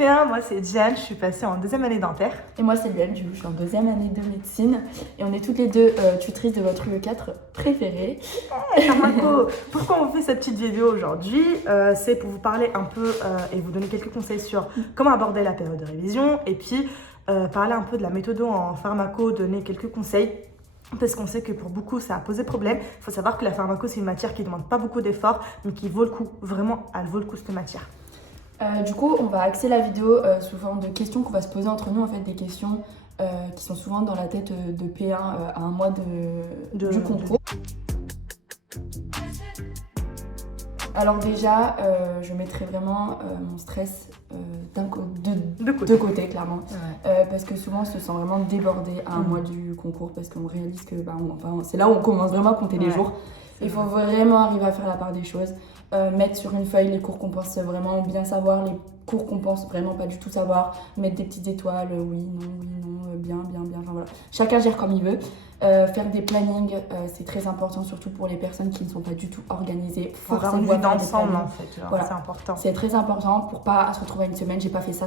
P1, moi c'est Diane, je suis passée en deuxième année dentaire. Et moi c'est Liane, je suis en deuxième année de médecine. Et on est toutes les deux tutrices de votre UE4 préférée. Marco, pourquoi on fait cette petite vidéo aujourd'hui? C'est pour vous parler un peu et vous donner quelques conseils sur comment aborder la période de révision. Et puis parler un peu de la méthode en pharmaco, donner quelques conseils. Parce qu'on sait que pour beaucoup, ça a posé problème. Il faut savoir que la pharmaco, c'est une matière qui ne demande pas beaucoup d'efforts, mais qui vaut le coup. Vraiment, elle vaut le coup, cette matière. Du coup, on va axer la vidéo sous forme de questions qu'on va se poser entre nous. En fait, des questions qui sont souvent dans la tête de P1 à un mois du concours. Alors déjà, je mettrai vraiment mon stress de côté, clairement. Ouais. Parce que souvent, on se sent vraiment débordé à un mois du concours parce qu'on réalise que c'est là où on commence vraiment à compter les jours. Il faut vraiment arriver à faire la part des choses. Mettre sur une feuille les cours qu'on pense vraiment bien savoir, les cours qu'on pense vraiment pas du tout savoir, mettre des petites étoiles, oui, non, bien, enfin voilà. Chacun gère comme il veut. Faire des plannings, c'est très important, surtout pour les personnes qui ne sont pas du tout organisées. Faut avoir une vue d'ensemble en fait, voilà. C'est important. C'est très important pour pas se retrouver à une semaine, j'ai pas fait ça.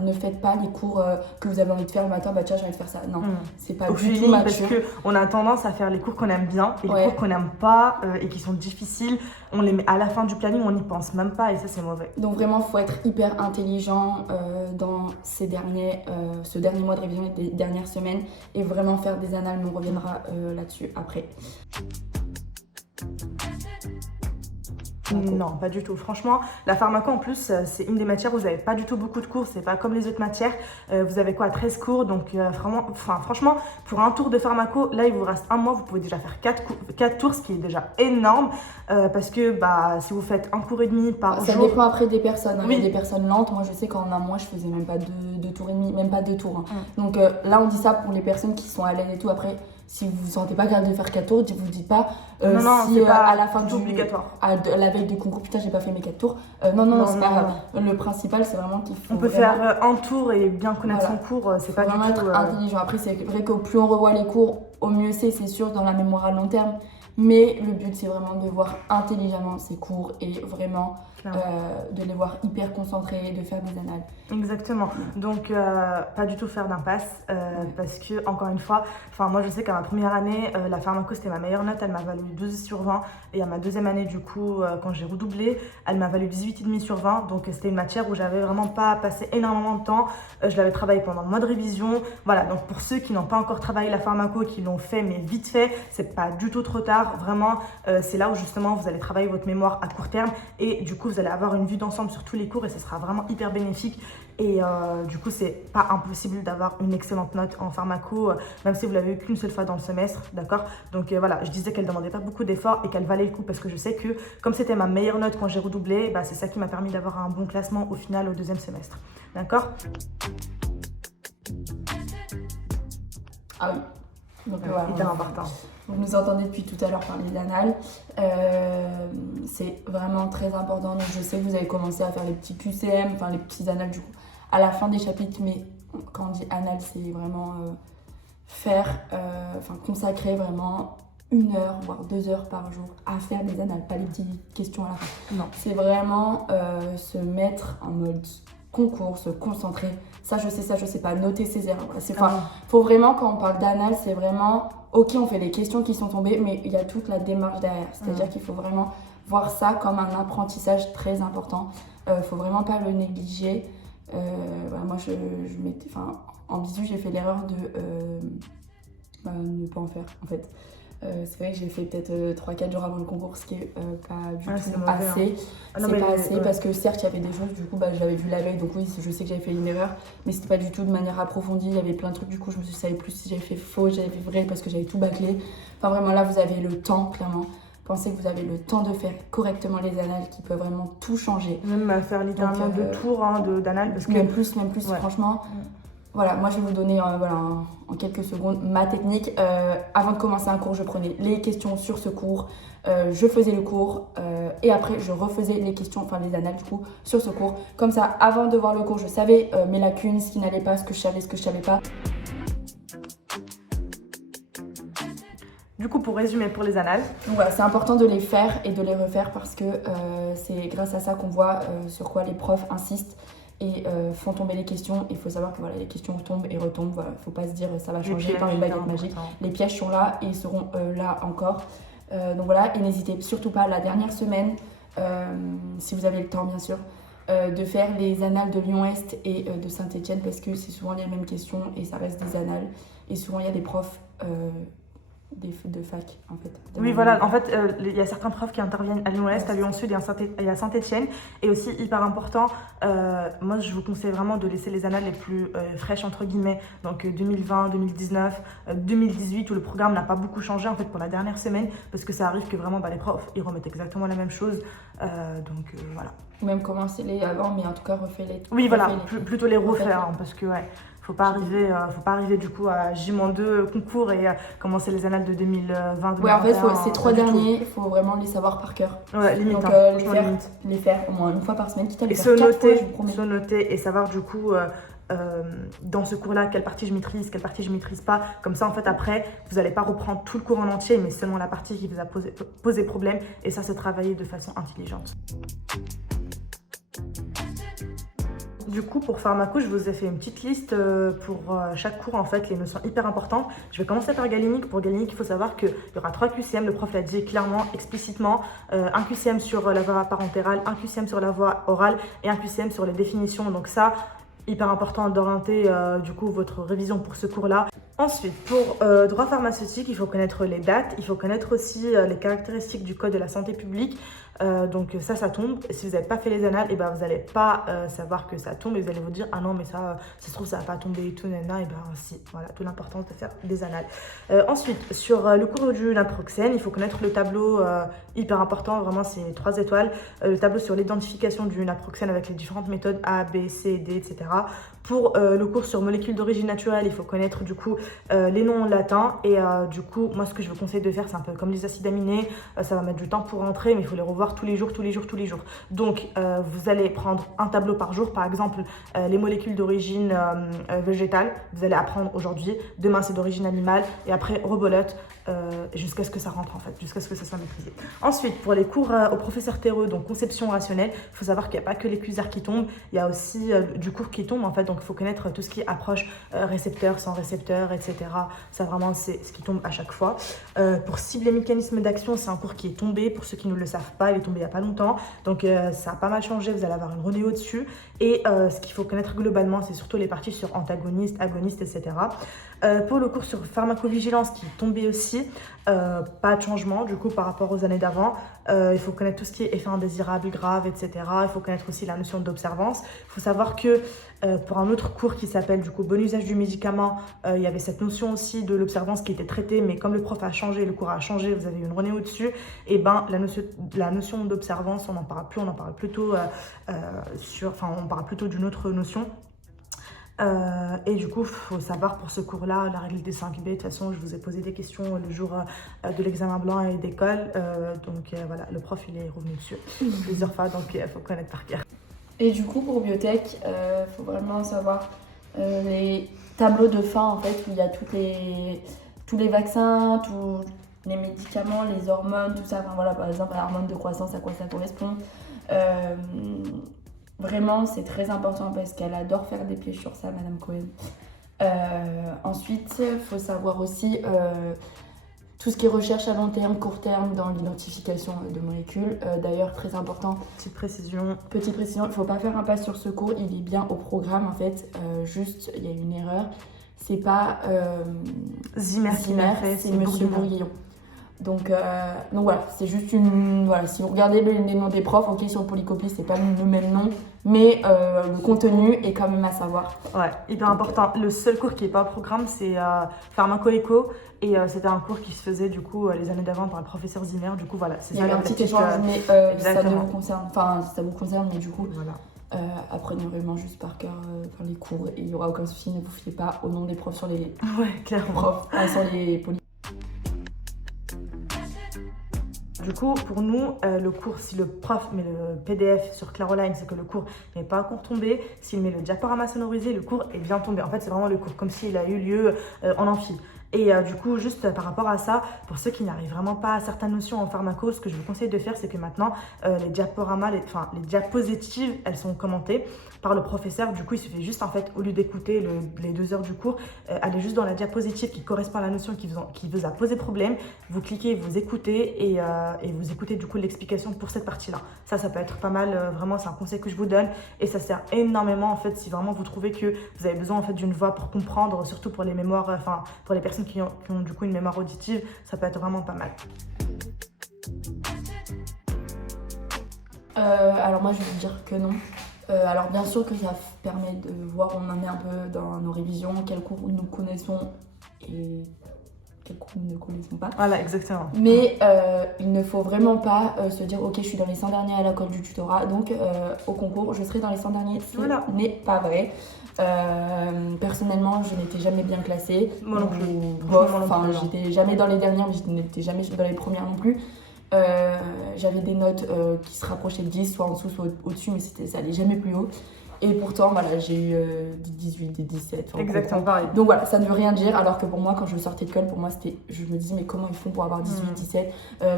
Ne faites pas les cours que vous avez envie de faire le matin, tiens j'ai envie de faire ça. Non, c'est pas du tout mature. Parce qu'on a tendance à faire les cours qu'on aime bien et les cours qu'on n'aime pas et qui sont difficiles, on les met à la fin du planning, on n'y pense même pas et ça c'est mauvais. Donc vraiment, faut être hyper intelligent dans ce dernier mois de révision et des dernières semaines et vraiment faire des annales. On reviendra là-dessus après. Non, pas du tout. Franchement, la pharmaco en plus, c'est une des matières où vous n'avez pas du tout beaucoup de cours. C'est pas comme les autres matières. Vous avez quoi, 13 cours. Donc, franchement, pour un tour de pharmaco, là, il vous reste un mois. Vous pouvez déjà faire 4 tours, ce qui est déjà énorme. Parce que si vous faites un cours et demi par jour. Ça dépend après des personnes. Oui. Il y a des personnes lentes. Moi, je sais qu'en un mois, je faisais même pas 2 tours et demi, même pas 2 tours. Donc là, on dit ça pour les personnes qui sont à l'aise et tout. Après, si vous vous sentez pas capable de faire 4 tours, vous dites pas si c'est pas à la fin du obligatoire. À la veille du concours, putain, j'ai pas fait mes 4 tours. Non, c'est pas grave. Le principal, c'est vraiment qu'il faut. On peut faire un tour et bien connaître son cours, c'est pas du tout. Être intelligent. Après, c'est vrai qu'au plus on revoit les cours, au mieux c'est sûr, dans la mémoire à long terme. Mais le but, c'est vraiment de voir intelligemment ces cours et vraiment de les voir hyper concentrés, de faire des annales. Exactement. Donc, pas du tout faire d'impasse parce que, encore une fois, moi je sais qu'à ma première année, la pharmaco c'était ma meilleure note, elle m'a valu 12 sur 20. Et à ma deuxième année, du coup, quand j'ai redoublé, elle m'a valu 18,5 sur 20. Donc, c'était une matière où j'avais vraiment pas passé énormément de temps. Je l'avais travaillé pendant le mois de révision. Voilà, donc pour ceux qui n'ont pas encore travaillé la pharmaco, qui l'ont fait, mais vite fait, c'est pas du tout trop tard. Vraiment, c'est là où justement vous allez travailler votre mémoire à court terme et du coup, vous allez avoir une vue d'ensemble sur tous les cours et ce sera vraiment hyper bénéfique. Et du coup, c'est pas impossible d'avoir une excellente note en pharmaco, même si vous l'avez eu qu'une seule fois dans le semestre, d'accord? Donc voilà, je disais qu'elle demandait pas beaucoup d'efforts et qu'elle valait le coup parce que je sais que comme c'était ma meilleure note quand j'ai redoublé, c'est ça qui m'a permis d'avoir un bon classement au final au deuxième semestre, d'accord? Ah oui. Donc voilà, hyper important. Vous nous entendez depuis tout à l'heure parler d'annales. C'est vraiment très important. Donc je sais que vous avez commencé à faire les petits QCM, les petits annales du coup, à la fin des chapitres. Mais quand on dit annales, c'est vraiment consacrer vraiment 1 heure, voire 2 heures par jour à faire des annales, pas les petites questions à la fin. Non, c'est vraiment se mettre en mode concours, se concentrer. Ça je sais pas, noter ses erreurs. Faut vraiment, quand on parle d'annales, c'est vraiment, ok, on fait les questions qui sont tombées, mais il y a toute la démarche derrière. C'est-à-dire qu'il faut vraiment voir ça comme un apprentissage très important. Faut vraiment pas le négliger. Moi, je m'étais, en bisu, j'ai fait l'erreur de ne pas en faire, en fait. C'est vrai que j'ai fait peut-être 3-4 jours avant le concours, ce qui est pas du tout assez. C'est pas assez parce que certes il y avait des choses, du coup j'avais vu la veille, donc oui je sais que j'avais fait une erreur, mais c'était pas du tout de manière approfondie, il y avait plein de trucs, du coup je ne savais plus si j'avais fait faux, j'avais fait vrai parce que j'avais tout bâclé. Vraiment là vous avez le temps, clairement. Pensez que vous avez le temps de faire correctement les annales qui peuvent vraiment tout changer. Même faire littéralement 2 tours d'annales parce que... Même plus, franchement. Voilà, moi je vais vous donner en quelques secondes ma technique. Avant de commencer un cours, je prenais les questions sur ce cours, je faisais le cours et après je refaisais les questions, les annales du coup, sur ce cours. Comme ça, avant de voir le cours, je savais mes lacunes, ce qui n'allait pas, ce que je savais pas. Du coup, pour résumer pour les annales. Donc voilà, c'est important de les faire et de les refaire parce que c'est grâce à ça qu'on voit sur quoi les profs insistent. et font tomber les questions. Il faut savoir que voilà, les questions tombent et retombent. Voilà, faut pas se dire ça va changer par une baguette magique. Les pièges sont là et ils seront là encore. Donc voilà, et n'hésitez surtout pas la dernière semaine, si vous avez le temps bien sûr, de faire les annales de Lyon-Est et de Saint-Etienne parce que c'est souvent les mêmes questions et ça reste des annales. Et souvent il y a des profs de fac en fait. Oui voilà, en fait il y a certains profs qui interviennent à Lyon-Est, à Lyon-Sud et à Saint-Etienne. Et aussi hyper important, moi je vous conseille vraiment de laisser les annales les plus fraîches entre guillemets, donc 2020, 2019, 2018 où le programme n'a pas beaucoup changé en fait pour la dernière semaine, parce que ça arrive que vraiment les profs ils remettent exactement la même chose, donc voilà. Ou même commencer-les avant, mais en tout cas refais-les. Oui voilà, plutôt les refaire hein, parce que ouais. Faut pas arriver du coup à J-2 concours et commencer les annales de 2020. Ouais, en fait, ces 3 derniers, il faut vraiment les savoir par cœur. Ouais, limite. Donc, les faire au moins une fois par semaine, quitte à les faire 4 fois, je vous promets. Se noter et savoir du coup dans ce cours-là quelle partie je maîtrise, quelle partie je maîtrise pas. Comme ça, en fait, après, vous n'allez pas reprendre tout le cours en entier, mais seulement la partie qui vous a posé problème. Et ça, c'est travailler de façon intelligente. Du coup, pour pharmaco, je vous ai fait une petite liste pour chaque cours, en fait, les notions hyper importantes. Je vais commencer par galénique. Pour galénique, il faut savoir qu'il y aura 3 QCM, le prof l'a dit clairement, explicitement. Un QCM sur la voie parentérale, un QCM sur la voie orale et un QCM sur les définitions. Donc ça, hyper important d'orienter du coup votre révision pour ce cours-là. Ensuite, pour droit pharmaceutique, il faut connaître les dates, il faut connaître aussi les caractéristiques du code de la santé publique. Donc ça tombe. Si vous n'avez pas fait les annales, et vous n'allez pas savoir que ça tombe et vous allez vous dire ah non mais ça se trouve ça va pas tomber et tout nana. Et si, voilà, tout l'importance de faire des annales. Ensuite, sur le cours du naproxène, il faut connaître le tableau hyper important, vraiment c'est 3 étoiles, le tableau sur l'identification du naproxène avec les différentes méthodes A, B, C, D, etc. Pour le cours sur molécules d'origine naturelle, il faut connaître du coup les noms latins et du coup moi ce que je vous conseille de faire c'est un peu comme les acides aminés, ça va mettre du temps pour rentrer mais il faut les revoir tous les jours. Donc vous allez prendre un tableau par jour, par exemple les molécules d'origine végétale, vous allez apprendre aujourd'hui, demain c'est d'origine animale et après rebolote jusqu'à ce que ça rentre en fait, jusqu'à ce que ça soit maîtrisé. Ensuite pour les cours au professeur Thérault, donc conception rationnelle, il faut savoir qu'il n'y a pas que les QSAR qui tombent, il y a aussi du cours qui tombe en fait, donc il faut connaître tout ce qui est approche récepteur, sans récepteur, etc. Ça vraiment c'est ce qui tombe à chaque fois. Pour cible et mécanismes d'action, c'est un cours qui est tombé, pour ceux qui ne le savent pas, il est tombé il n'y a pas longtemps, donc ça a pas mal changé, vous allez avoir une redéo dessus. Et ce qu'il faut connaître globalement, c'est surtout les parties sur antagonistes, agonistes, etc. Pour le cours sur pharmacovigilance qui est tombé aussi, pas de changement du coup par rapport aux années d'avant. Il faut connaître tout ce qui est effets indésirables, graves, etc. Il faut connaître aussi la notion d'observance. Il faut savoir que pour un autre cours qui s'appelle du coup bon usage du médicament, il y avait cette notion aussi de l'observance qui était traitée, mais comme le prof a changé, le cours a changé, vous avez une renée au-dessus, et la notion d'observance, on n'en parle plus, on en parle plutôt on parle plutôt d'une autre notion. Et du coup, il faut savoir pour ce cours-là, la règle des 5B, de toute façon, je vous ai posé des questions le jour de l'examen blanc et d'école. Donc voilà, le prof, il est revenu dessus plusieurs fois, donc il faut connaître par cœur. Et du coup, pour biotech, faut vraiment savoir les tableaux de fin, en fait, où il y a tous les vaccins, tous les médicaments, les hormones, tout ça. Enfin voilà, par exemple, l'hormone de croissance, à quoi ça correspond. Vraiment, c'est très important parce qu'elle adore faire des pièges sur ça, Madame Cohen. Ensuite, il faut savoir aussi tout ce qui est recherche à long terme, court terme dans l'identification de molécules. D'ailleurs, très important. Petite précision, il ne faut pas faire un pas sur ce cours, il est bien au programme en fait. Juste, il y a une erreur. C'est pas Zimmer qui l'a fait, c'est Monsieur Bourguillon. Donc voilà, c'est juste une... Voilà, si vous regardez les noms des profs, ok, sur le polycopie, c'est pas le même nom, mais le contenu est quand même à savoir. Ouais, hyper important. Le seul cours qui n'est pas au programme, c'est pharmaco-éco, et c'était un cours qui se faisait du coup les années d'avant par le professeur Zimmer. Du coup, voilà, c'est ça. Il y a un petit échange, mais ça ne vous concerne, enfin, ça vous concerne, mais du coup, voilà. Apprenez vraiment juste par cœur les cours et il n'y aura aucun souci, ne vous fiez pas au nom des profs sur les clairement. Sur les poly. Du coup, pour nous, le cours, si le prof met le PDF sur Claroline, c'est que le cours n'est pas encore tombé. S'il met le diaporama sonorisé, le cours est bien tombé. En fait, c'est vraiment le cours comme s'il a eu lieu en amphi. Et du coup, juste par rapport à ça, pour ceux qui n'arrivent vraiment pas à certaines notions en pharmaco, ce que je vous conseille de faire, c'est que maintenant, les diaporamas, les diapositives, elles sont commentées par le professeur. Du coup, il suffit juste, en fait, au lieu d'écouter les 2 heures du cours, aller juste dans la diapositive qui correspond à la notion qui vous a posé problème. Vous cliquez, vous écoutez et vous écoutez du coup l'explication pour cette partie-là. Ça peut être pas mal. Vraiment, c'est un conseil que je vous donne et ça sert énormément, en fait, si vraiment vous trouvez que vous avez besoin, en fait, d'une voix pour comprendre, surtout pour les mémoires, pour les personnes qui ont du coup une mémoire auditive, ça peut être vraiment pas mal. Alors moi je vais vous dire que non. Alors bien sûr que ça permet de voir où on en est un peu dans nos révisions, quels cours nous connaissons et quels cours nous ne connaissons pas. Voilà, exactement. Mais il ne faut vraiment pas se dire ok je suis dans les 100 derniers à l'école du tutorat, donc au concours je serai dans les 100 derniers. Ce n'est pas vrai. Personnellement je n'étais jamais bien classée. Moi non plus. Enfin j'étais jamais dans les dernières mais je n'étais jamais dans les premières non plus. J'avais des notes qui se rapprochaient de 10, soit en dessous, soit au-dessus, mais ça allait jamais plus haut. Et pourtant, voilà, j'ai eu des 18, des 17. Exactement pareil. Donc voilà, ça ne veut rien dire. Alors que pour moi, quand je sortais de l'école, pour moi, je me disais, mais comment ils font pour avoir 18, 17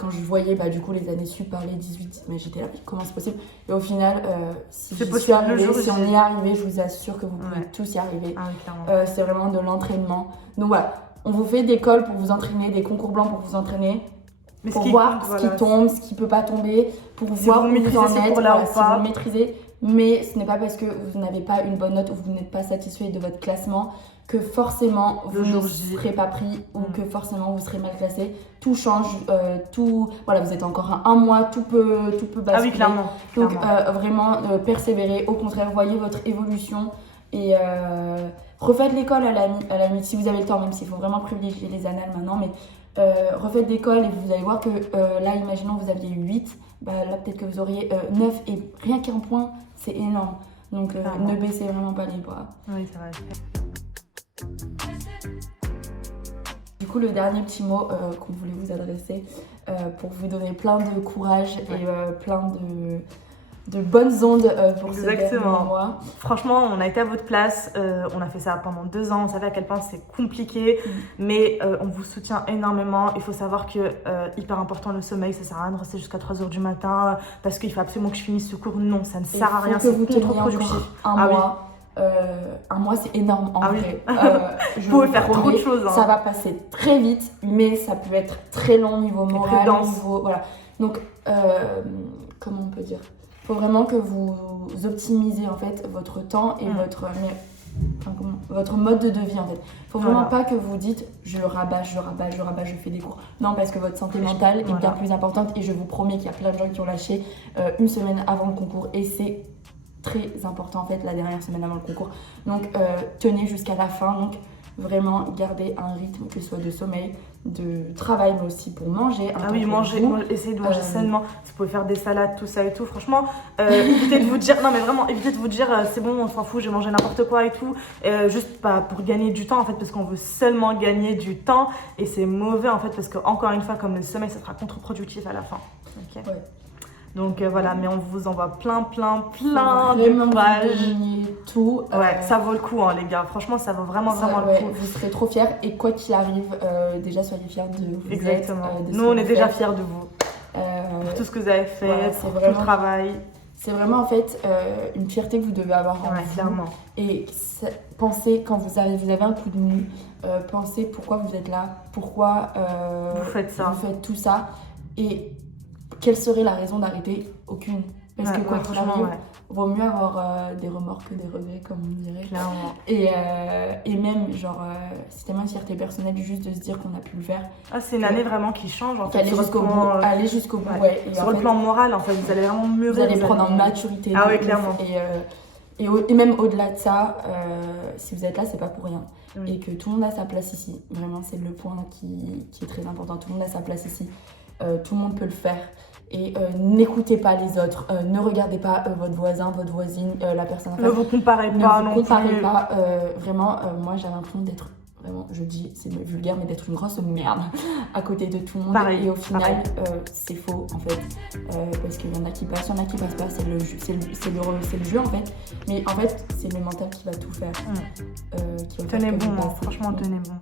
Quand je voyais, du coup, les années sup parler 18, mais j'étais là, mais comment c'est possible Et au final, si on y est arrivé, je vous assure que vous pouvez tous y arriver. C'est vraiment de l'entraînement. Donc voilà, on vous fait des cols pour vous entraîner, des concours blancs pour vous entraîner. Pour voir ce qui tombe, ce qui peut pas tomber, pour voir où vous en êtes, si vous le maîtrisez. Mais ce n'est pas parce que vous n'avez pas une bonne note ou vous n'êtes pas satisfait de votre classement que forcément vous ne serez pas pris ou que forcément vous serez mal classé. Tout change, voilà, vous êtes encore à un mois, tout peut basculer. Ah oui, clairement. Donc vraiment persévérer, au contraire, voyez votre évolution et refaites l'école à la limite si vous avez le temps, même s'il faut vraiment privilégier les annales maintenant, mais refaites d'école et vous allez voir que là, imaginons vous aviez 8, là peut-être que vous auriez 9 et rien qu'un point, c'est énorme. Donc ne baissez vraiment pas les bras. Oui, c'est vrai. Du coup, le dernier petit mot qu'on voulait vous adresser pour vous donner plein de courage et plein de bonnes ondes pour ces derniers mois. Franchement, on a été à votre place, on a fait ça pendant 2 ans, on savait à quel point c'est compliqué, mais on vous soutient énormément. Il faut savoir que hyper important le sommeil, ça sert à rien de rester jusqu'à 3h du matin parce qu'il faut absolument que je finisse ce cours. Non, ça ne sert à rien, c'est contre-productif. Un mois, c'est énorme en vrai. Vous pouvez faire trop de choses. Ça va passer très vite, mais ça peut être très long niveau moral, voilà. Donc, comment on peut dire ? Il faut vraiment que vous optimisez en fait votre temps et votre mode de vie en fait. Il faut vraiment pas que vous dites je rabâche, je fais des cours. Non, parce que votre santé mentale est bien plus importante et je vous promets qu'il y a plein de gens qui ont lâché une semaine avant le concours et c'est très important en fait la dernière semaine avant le concours. Donc tenez jusqu'à la fin, donc vraiment gardez un rythme que ce soit de sommeil, de travail mais aussi pour manger. Essayez de manger sainement. Si vous pouvez faire des salades, tout ça et tout, franchement, évitez de vous dire, c'est bon, on s'en fout, j'ai mangé n'importe quoi et tout, juste pas pour gagner du temps en fait, parce qu'on veut seulement gagner du temps et c'est mauvais en fait, parce que encore une fois, comme le sommeil, ça sera contre-productif à la fin. Okay. Donc voilà, mais on vous envoie plein de courage. Tout. Ça vaut le coup, hein, les gars. Franchement, ça vaut vraiment le coup. Vous serez trop fiers et quoi qu'il arrive, déjà soyez fiers de vous. Exactement. Nous, on est déjà fiers de vous. Pour tout ce que vous avez fait, pour tout le travail. C'est vraiment en fait une fierté que vous devez avoir en vous. Clairement. Et pensez, quand vous avez un coup de mou, pensez pourquoi vous êtes là, pourquoi vous faites tout ça. Et quelle serait la raison d'arrêter ? Aucune. Parce que quoi qu'il arrive, vaut mieux avoir des remords que des regrets, comme on dirait. Clairement. Et même, c'est tellement une fierté personnelle juste de se dire qu'on a pu le faire. C'est une année vraiment qui change en fait. Aller jusqu'au bout. Et sur le plan moral, en fait, vous allez vraiment mieux. Vous allez prendre en maturité. Clairement. Et même au-delà de ça, si vous êtes là, c'est pas pour rien. Et que tout le monde a sa place ici. Vraiment, c'est le point qui est très important. Tout le monde a sa place ici. Tout le monde peut le faire. Et n'écoutez pas les autres, ne regardez pas votre voisin, votre voisine, la personne en face. Ne vous comparez pas non plus. Vraiment, moi j'avais l'impression d'être vraiment, je dis, c'est vulgaire, mais d'être une grosse merde à côté de tout le monde. Pareil, et au final, c'est faux en fait. Parce qu'il y en a qui passent, il y en a qui passent pas, c'est le jeu en fait. Mais en fait, c'est le mental qui va tout faire. Tenez bon, franchement, tenez bon.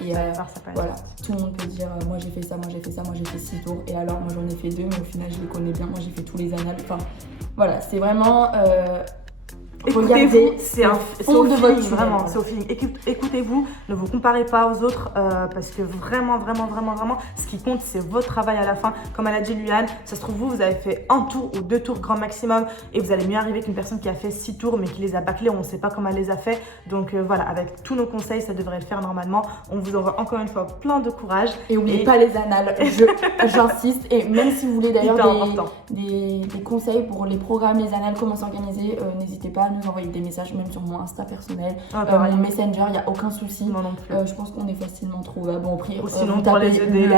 Et voilà, tout le monde peut dire moi j'ai fait ça, moi j'ai fait 6 tours et alors moi j'en ai fait 2 mais au final je les connais bien, moi j'ai fait tous les annales, enfin voilà, c'est vraiment écoutez-vous, c'est au feeling, vraiment, c'est au feeling. Écoutez-vous, ne vous comparez pas aux autres parce que vraiment, ce qui compte, c'est votre travail à la fin. Comme elle a dit Luan, ça se trouve, vous avez fait 1 tour ou 2 tours grand maximum et vous allez mieux arriver qu'une personne qui a fait 6 tours mais qui les a bâclés, on ne sait pas comment elle les a fait. Donc voilà, avec tous nos conseils, ça devrait le faire normalement. On vous envoie encore une fois plein de courage. Et n'oubliez pas les annales, j'insiste. Et même si vous voulez d'ailleurs des conseils pour les programmes, les annales, comment s'organiser, n'hésitez pas à nous envoyer des messages, même sur mon Insta personnel, mon Messenger, il n'y a aucun souci. Moi non plus. Je pense qu'on est facilement trouvable. Bon, après, sinon, pour les aider,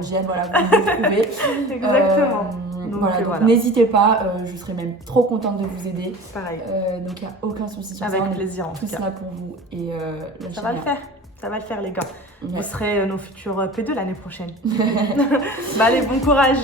Jen, voilà, vous me trouvez. Exactement. Donc n'hésitez pas, je serais même trop contente de vous aider. Pareil. Donc il n'y a aucun souci sur ça. Avec plaisir en tout cas. Tout ça pour vous. Et ça va le faire. Ça va le faire les gars. Vous serez nos futurs P2 l'année prochaine. Allez, bon courage.